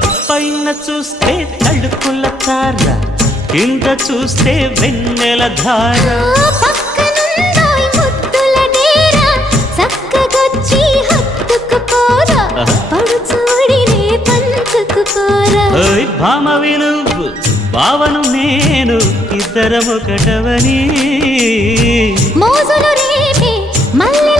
పైన చూస్తే తడుకుల తార, కింద చూస్తే వెన్నెల ధార. పక్కనుందోయ్ ముద్దుల డేరా, చక్కగొచ్చి హత్తుకుపోరా, పడుచూడినే పంచుకుపోరా. భామ విలువు భావను నేను, ఇద్దరమొకటవని మోజులు రేపే మల్లె